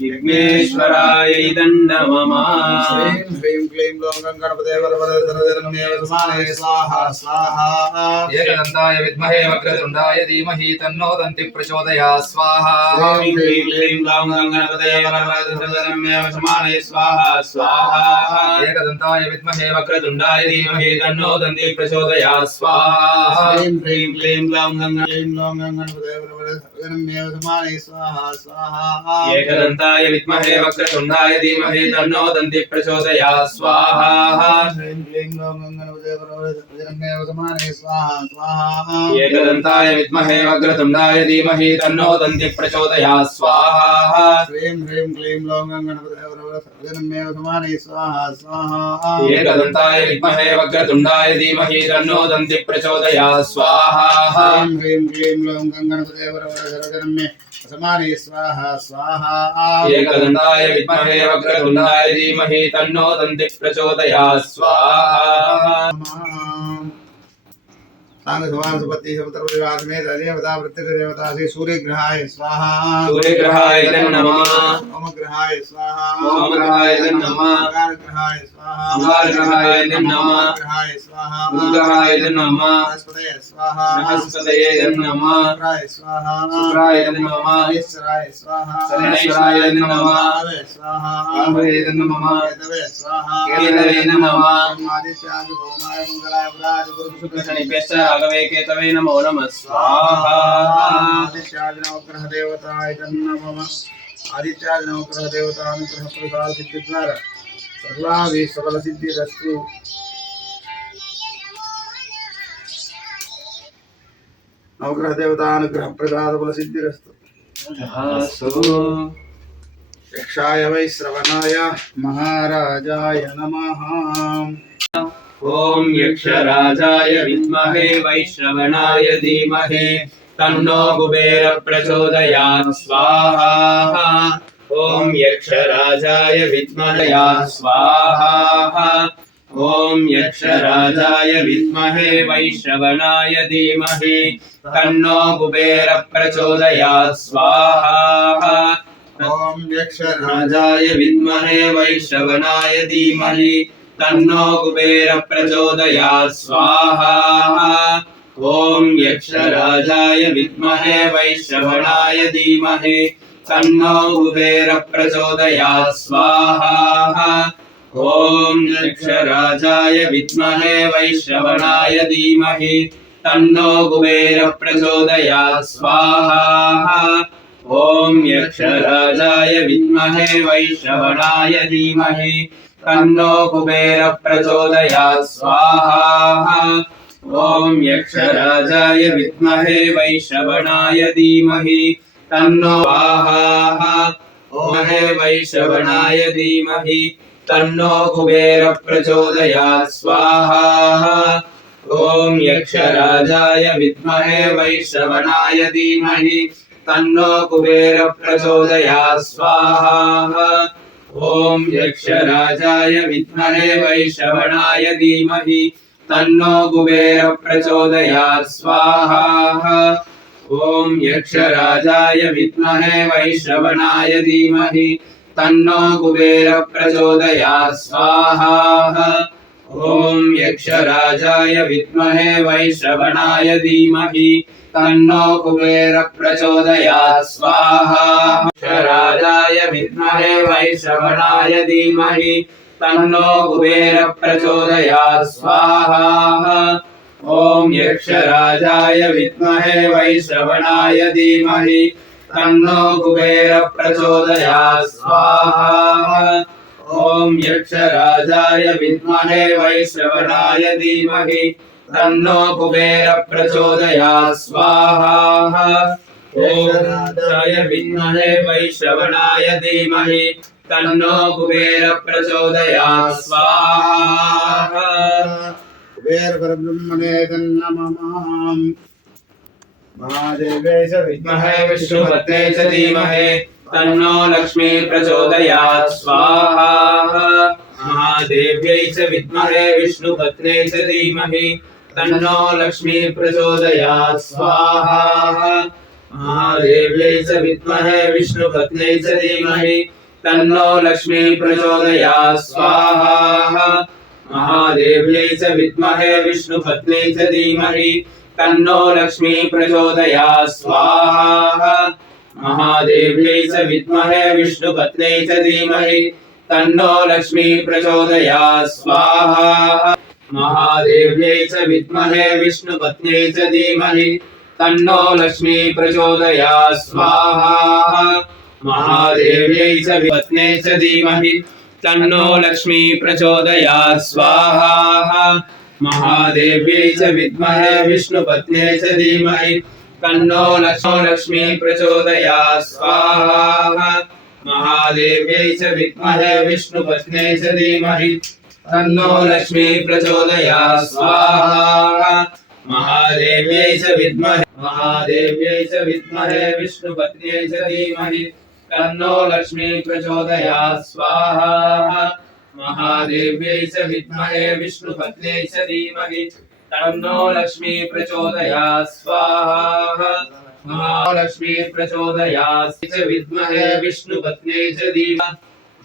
విఘ్నేశ్వరాయ దండమమా శ్రీం హ్రీం క్లీం లోంగం గణపతే వరవరదరదరమే వసమానే స్వాహా స్వాహా. ఏకదంతాయ విద్మహే వక్రతుండాయ ధీమహి తన్నో దంతి ప్రచోదయా స్వాహా. శ్రీం హ్రీం క్లీం గణపతే ఏకదంతాయ విద్మహే వక్రతుండాయ ధీమహి తన్నో దంతి ప్రచోదయా స్వాహా. శ్రీం క్లీం లోంగం క్లీం గణపతే స్వాహా స్వాహా. ఏకదంత एकदन्ताय विद्महे वक्रतुण्डाय धीमहि तन्नो दन्ति प्रचोदयात् स्वाहा। ह्रीं क्लीं लों गणपते वरवरदरमेव समाने स्वाहा स्वाहा एकदन्ताय विद्महे वक्रतुण्डाय धीमहि तन्नो दन्ति प्रचोदयात् स्वाहा। श्रीं ह्रीं क्लीं लों गणपते वरवरदरमेव समाने स्वाहा स्वाहा। एकदन्ताय विद्महे वक्रतुण्डाय धीमहि तन्नो दन्ति प्रचोदयात् स्वाहा। ह्रीं ह्रीं क्लीं लों गणपते वरवरदरमे समाने स्वाहा स्वाहा। एकदन्ताय विद्महे वक्रतुण्डाय धीमहि तन्नो दन्ति प्रचोदयात् स्वाहा। सांग समान सुपति समुद्र परिवार में देवता वृत्ति देवता से सूर्य ग्रहाय स्वाहा। सूर्यग्रहाय नमः ओम ग्रहाय स्वाहा। ओम ग्रहाय नमः ग्रहाय स्वाहा। అంగారగ్రహాయ నమ. బుధగ్రహాయ నమ. బృహస్పతయే నమ. శుక్రాయ నమ. శనేశ్వరాయ నమ. రాహువే నమ. కేతవే నమ. శనిపేశ్చ రాఘవే కేతవే నమో నమ. స్వాహా. ఆదిత్యాదినవగ్రహ దేవతాయ నమ. ఆదిత్యాదినవగ్రహ దేవతానుగ్రహ ప్రసాద సిద్ధిద్వారా సర్వావి సకల సిద్ధిరస్తు. నవగ్రహ దేవతానుగ్రహ ప్రదాతకుల సిద్ధిరస్తు. యక్షాయ వై శ్రవణాయ మహారాజాయ నమః. ఓం యక్షరాజాయ విద్మహే వైశ్రవణాయ ధీమహే. తన్నో కుబేర ప్రచోదయాత్ స్వాహా. ॐ यक्षराजाय प्रचोदयात् स्वाहा। ॐ यक्षराजाय विद्महे यक्षराजाय वैश्रवणाय धीमहि। तन्नो कुबेर प्रचोदयात्, स्वाहा। ॐ यक्षराज राजाय विद्महे, वैश्रवणाय धीमहि। तन्नो कुबेर प्रचोदयात्, स्वाहा। ॐ यक्षराजाय विद्महे, वैश्रवणाय धीमहि। तन्नो कुबेर प्रचोदयात् स्वाहा ॐ यक्षराजाय विद्महे वैश्रवणाय धीमहि, तन्नो कुबेर प्रचोदयात् स्वाहा ॐ यक्षराजाय विद्महे वैश्रवणाय धीमहि, तन्नो कुबेर प्रचोदयात् स्वाहा ॐ यक्षराजाय विद्महे वैश्रवणाय धीमहि तन्नो स्वाहा ॐ वैश्रवणाय धीमहि तन्नो कुबेर प्रचोदयात् स्वाहा ॐ यक्षराजाय विद्महे वैश्रवणाय धीमहि तन्नो कुबेर प्रचोदयात् स्वाहा ॐ यक्षराजाय विद्महे वैश्रवणाय धीमहि तन्नो कुबेर प्रचोदयात् स्वाहा ॐ यक्षराजाय विद्महे वैश्रवणाय धीमहि तन्नो कुबेर प्रचोदयात् स्वाहा। ॐ यक्षराजाय विद्महे वैश्रवणाय धीमहि तन्नो कुबेर प्रचोदयात् स्वाहा। यक्षराजाय विद्महे वैश्रवणाय धीमहि तन्नो कुबेर प्रचोदयात् स्वाहा ॐ यक्षराजाय विद्महे वैश्रवणाय धीमहि। तन्नो कुबेर प्रचोदयात् स्वाहा। ॐ यक्षराजाय विद्महे वैश्रवणाय धीमहि। तन्नो कुबेर प्रचोदयात् स्वाहा। ॐ राजाय विद्महे वैश्रवणाय धीमहि। तन्नो कुबेर प्रचोदयात् स्वाहा कुबेर परब्रह्मणे तन्नमः महादेवेश विद्महे विष्णुपत्ने च धीमहि तन्नो लक्ष्मी प्रचोदयात् स्वाहा महादेव्यै च विद्महे विष्णुपत्न्यै च धीमहि तन्नो लक्ष्मी प्रचोदयात् स्वाहा महादेव्यै च विद्महे विष्णुपत्न्यै च धीमहि तन्नो लक्ष्मी प्रचोदयात् स्वाहा महादेव्यै च विद्महे विष्णुपत्न्यै च धीमहि तन्नो लक्ष्मी प्रचोदयात् स्वाहा महादेव्यै च विद्महे विष्णुपत्न्यै च धीमहि तन्नो लक्ष्मी प्रचोदयात् स्वाहा महादेव्यै च विद्महे विष्णुपत्न्यै च धीमहि तन्नो लक्ष्मी प्रचोदयात् स्वाहा महादेव्यै च विपत्न्यै च धीमहि तन्नो लक्ष्मी प्रचोदयात्। स्वाहा। महादेव्यै च विद्महे, विष्णुपत्न्यै च धीमहि। तन्नो लक्ष्मो लक्ष्मी प्रचोदया स्वाहा। महादेव्यै च विद्महे, विष्णुपत्न्यै च धीमहि। तन्नो लक्ष्मी प्रचोदया स्वाहा। महादेव्यै च विद्महे, महादेव्यै च विद्महे, विष्णुपत्न्यै च धीमहि। तन्नो लक्ष्मी प्रचोदया स्वाहा। महादेव्यै च विद्महे, विष्णुपत्न्यै च धीमहि। तन्नो लक्ष्मी प्रचोदयात्। स्वाहा। महालक्ष्मी प्रचोदयात्। च विद्महे, विष्णुपत्न्यै च धीमहि।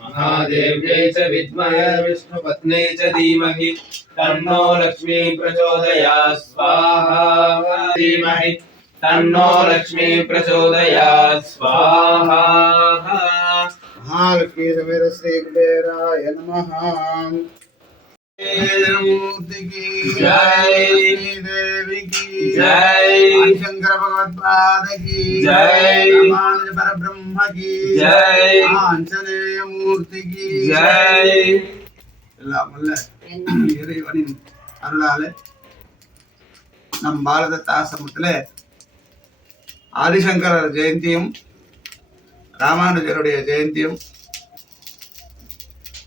महादेव्यै च विद्महे, विष्णुपत्न्यै च धीमहि। तन्नो लक्ष्मी प्रचोदयात्। स्वाहा। धीमहि। తన్నో లక్ష్మి ప్రచోదయా. స్వాహా. మహాలక్ష్మీ సమేత శ్రీ కుబేరాయ నమ శంకర భగవత్పాద పరబ్రహ్మ ఆంజనేయమూర్తి அருளாலே நம் பாரத தாசமுத்திலே ஆதிசங்கரர் ஜெயந்தியும் ராமானுஜருடைய ஜெயந்தியும்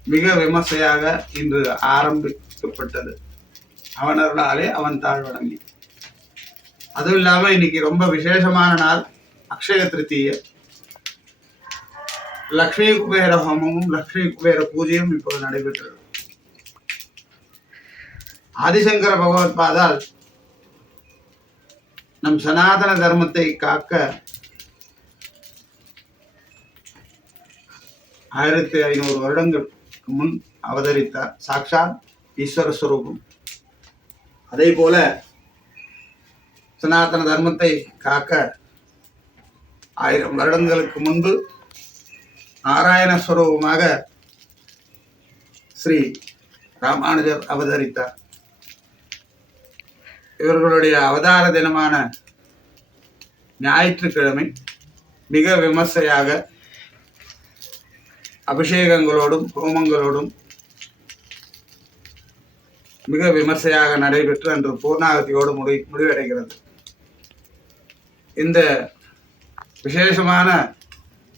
மிக விமர்சையாக இன்று ஆரம்பிக்கப்பட்டது. அவன் அருளாலே அவன் தாழ் வணங்கி. அதுவும் இல்லாம இன்னைக்கு ரொம்ப விசேஷமான நாள் அக்ஷய திருத்தீய. லக்ஷ்மி குபேர ஹோமமும் லக்ஷ்மி குபேர பூஜையும் இப்போது நடைபெற்றது. ஆதிசங்கர பகவத் பாதால் நம் சனாதன தர்மத்தை காக்க ஆயிரத்தி ஐநூறு வருடங்களுக்கு முன் அவதரித்தார். சாக்ஷாத் ஈஸ்வர சுரூபம். அதே போல சனாதன தர்மத்தை காக்க ஆயிரம் வருடங்களுக்கு முன்பு நாராயண ஸ்வரூபமாக ஸ்ரீ ராமானுஜர் அவதரித்தார். இவர்களுடைய அவதார தினமான ஞாயிற்றுக்கிழமை மிக விமர்சையாக அபிஷேகங்களோடும் ஹோமங்களோடும் மிக விமர்சையாக நடைபெற்று அன்று பூர்ணாகதியோடு முடி முடிவடைகிறது. இந்த விசேஷமான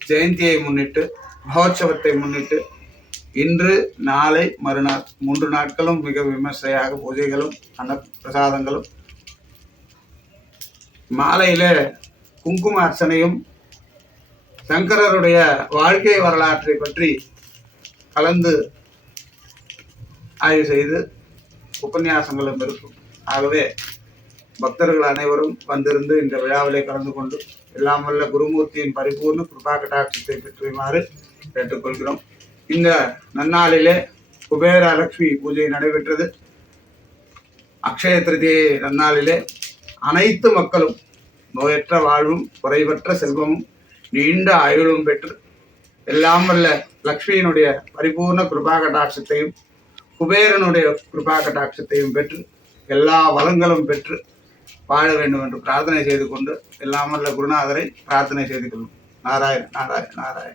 ஜெயந்தியை முன்னிட்டு மகோற்சவத்தை முன்னிட்டு இன்று நாளை மறுநாள். மூன்று நாட்களும் மிக விமர்சையாக பூஜைகளும் அன்ன பிரசாதங்களும் மாலையில குங்கும அர்ச்சனையும் சங்கரருடைய வாழ்க்கை வரலாற்றை பற்றி கலந்து ஆய்வு செய்து உபன்யாசங்களும் இருக்கும். ஆகவே பக்தர்கள் அனைவரும் வந்திருந்து இந்த விழாவிலே கலந்து கொண்டு எல்லாம் வல்ல குருமூர்த்தியின் பரிபூர்ண கிருபா கட்டாட்சத்தை பெற்றுமாறு கேட்டுக்கொள்கிறோம். இந்த நன்னாளிலே குபேர லட்சுமி பூஜை நடைபெற்றது. அக்ஷய திருதியை நன்னாளிலே அனைத்து மக்களும் நோயற்ற வாழ்வும் குறைவற்ற செல்வமும் நீண்ட ஆயுளும் பெற்று எல்லாம் வல்ல லக்ஷ்மியினுடைய பரிபூர்ண கிருபா கட்டாட்சத்தையும் குபேரனுடைய கிருபா கட்டாட்சத்தையும் பெற்று எல்லா வளங்களும் பெற்று வாழ வேண்டும் என்று பிரார்த்தனை செய்து கொண்டு எல்லாம் வல்ல குருநாதரை பிரார்த்தனை செய்து கொள்ளும் நாராயண நாராயண நாராயண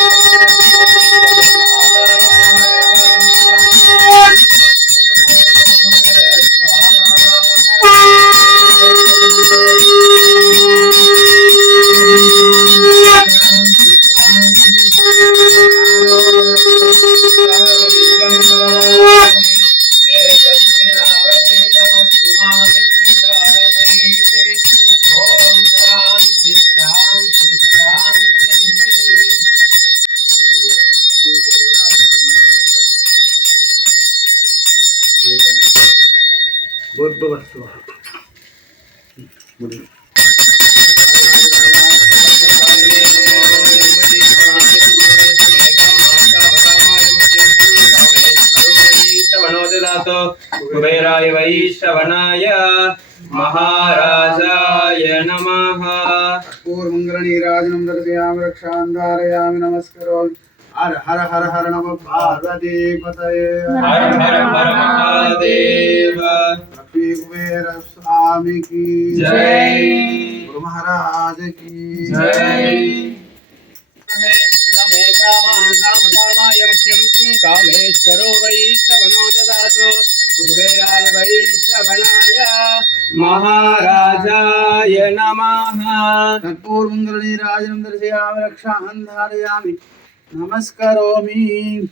बुद्ध वस्तु बुद्ध कुबेराय वैश्रवणाय महाराजाय नमः। कपूर्मङ्गलनीराजनं दर्शयामि रक्षान्धारयामि नमस्करोमि। हर हर हर हर नमः पार्वती पतये हर हर हर महादेव। लक्ष्मी कुबेर स्वामी की। जय। गुरु महाराज की। जय। कामेश्वरो ददातु कुबेराय महाराजाय नमः। कर्पूर्मङ्गलनीराजनं दर्शयामि रक्षां धारयामि नमस्करोमि।